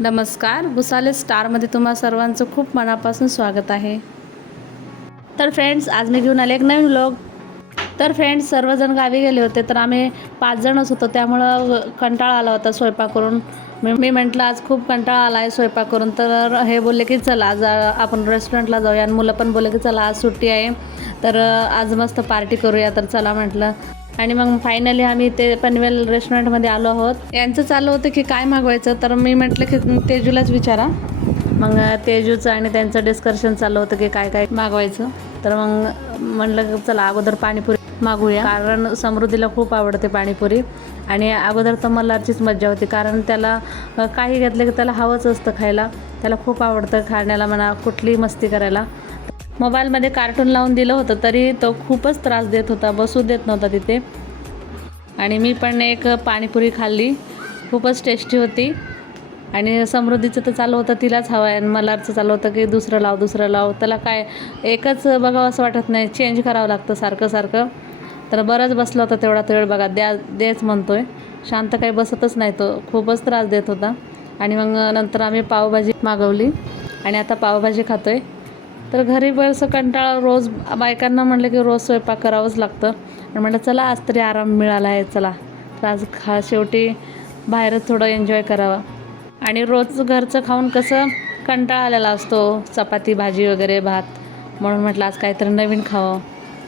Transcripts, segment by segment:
नमस्कार गुसाले स्टारमध्ये तुम्हा सर्वांचं खूप मनापासून स्वागत आहे. तर फ्रेंड्स आज मी घेऊन आले एक नवीन व्लॉग तर फ्रेंड्स सर्वजण गावी गेले होते तर आम्ही पाच जणच होतो त्यामुळं कंटाळा आला होता स्वयंपाक करून मी मी म्हटलं आज खूप कंटाळा आला आहे स्वयंपाक करून तर हे बोलले की चला आज आपण रेस्टॉरंटला जाऊया. आणि मुलं पण बोलले की चला आज सुट्टी आहे. तर आज मस्त पार्टी करूया. तर चला म्हटलं आणि मग फायनली आम्ही ते पनवेल रेस्टॉरंटमध्ये आलो आहोत. यांचं चालू होतं की काय मागवायचं? तर मी म्हटलं की तेजूलाच विचारा. मग तेजूचं आणि त्यांचं डिस्कशन चालू होतं की काय काय मागवायचं. तर मग म्हणलं की चला अगोदर पाणीपुरी मागूया. कारण समृद्धीला खूप आवडते पाणीपुरी. आणि अगोदर तर मल्हारचीच मज्जा होती. कारण त्याला काही घेतलं की त्याला हवंच असतं खायला. त्याला खूप आवडतं खाण्याला म्हणा कुठलीही मस्ती करायला. मोबाईलमध्ये कार्टून लावून दिलं होतं तरी तो खूपच त्रास देत होता बसू देत नव्हता तिथे. आणि मी पण एक पाणीपुरी खाल्ली खूपच टेस्टी होती. आणि समृद्धीचं तर चालू होतं तिलाच हवं आहे आणि मलाचं चालू होतं की दुसरं लाव दुसरं लाव. त्याला काय एकच बघावं असं वाटत नाही. चेंज करावं लागतं सारखं सारखं. तर बरंच बसलं होतं तेवढा वेळ बघा. द्या देच म्हणतो आहे शांत काही बसतच नाही तो. खूपच त्रास देत होता. आणि मग नंतर आम्ही पावभाजी मागवली. आणि आता पावभाजी खातो आहे तर घरी बरंचसं कंटाळा रोज बायकांना म्हटलं की रोज स्वयंपाक करावंच लागतं. आणि म्हटलं चला आज तरी आराम मिळाला आहे चला. तर आज खा शेवटी बाहेरच थोडं एन्जॉय करावं. आणि रोज घरचं खाऊन कसं कंटाळा आलेला असतो चपाती भाजी वगैरे भात. म्हणून म्हटलं आज काहीतरी नवीन खावं.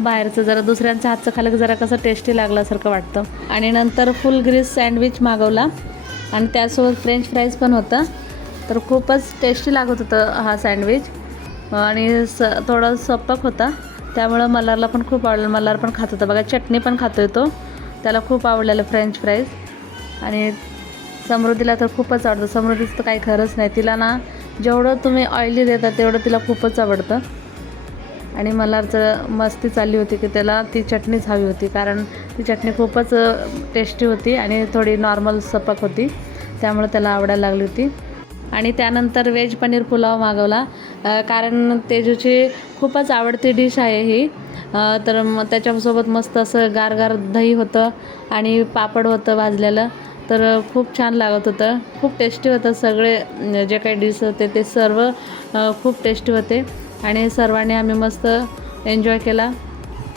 बाहेरचं जरा दुसऱ्यांचं हातचं खाल्लं की जरा कसं टेस्टी लागल्यासारखं वाटतं. आणि नंतर फुल ग्रीस सँडविच मागवला. आणि त्यासोबत फ्रेंच फ्राईज पण होतं. तर खूपच टेस्टी लागत होतं हा सँडविच आणि स थोडा सपक होता. त्यामुळं मल्हारला पण खूप आवडलं. मल्हार पण खात होता. बघा चटणी पण खातो तो. त्याला खूप आवडलेलं फ्रेंच फ्राईज आणि समृद्धीला तर खूपच आवडतं. समृद्धीचं तर काही खरंच नाही. तिला ना जेवढं तुम्ही ऑइली देता तेवढं तिला खूपच आवडतं. आणि मल्हारचं मस्ती चालली होती की त्याला ती चटणीच हवी होती. कारण ती चटणी खूपच टेस्टी होती आणि थोडी नॉर्मल सपक होती. त्यामुळे त्याला आवडायला लागली होती. आणि त्यानंतर व्हेज पनीर पुलाव मागवला. कारण तेजूची खूपच आवडती डिश आहे ही. तर मग त्याच्यासोबत मस्त असं गारगार दही होतं आणि पापड होतं भाजलेलं. तर खूप छान लागत होतं. खूप टेस्टी होतं. सगळे जे काही डिश होते ते सर्व खूप टेस्टी होते. आणि सर्वांनी आम्ही मस्त एन्जॉय केला.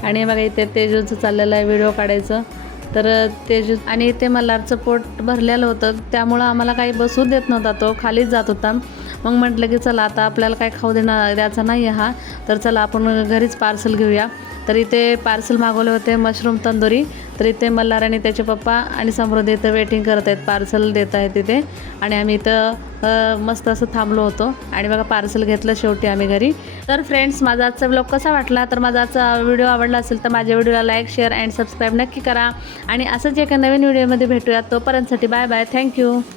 आणि बघा इथे तेजूचं चाललेलं आहे. व्हिडिओ काढायचं. तर तेजू आणि ते मल्हारचं पोट भरलेलं होतं. त्यामुळं आम्हाला काही बसू देत नव्हता तो. खालीच जात होता. मग म्हटलं की चला आता आपल्याला काय खाऊ देणार द्यायचा नाही आहे हा. तर चला आपण घरीच पार्सल घेऊया. तर इथे पार्सल मागवले होते मशरूम तंदुरी. तर इथे मल्हार आणि त्याचे पप्पा आणि समृद्धी इथं वेटिंग करत आहेत. पार्सल देत आहेत तिथे आणि आम्ही इथं मस्त असं थांबलो होतो. आणि बघा पार्सल घेतलं शेवटी आम्ही घरी. तर फ्रेंड्स माझा आजचा ब्लॉग कसा वाटला? तर माझा आजचा व्हिडिओ आवडला असेल तर माझ्या व्हिडिओला लाईक शेअर अँड सबस्क्राईब नक्की करा. आणि असंच एका नवीन व्हिडिओमध्ये भेटूया. तोपर्यंतसाठी बाय बाय थँक्यू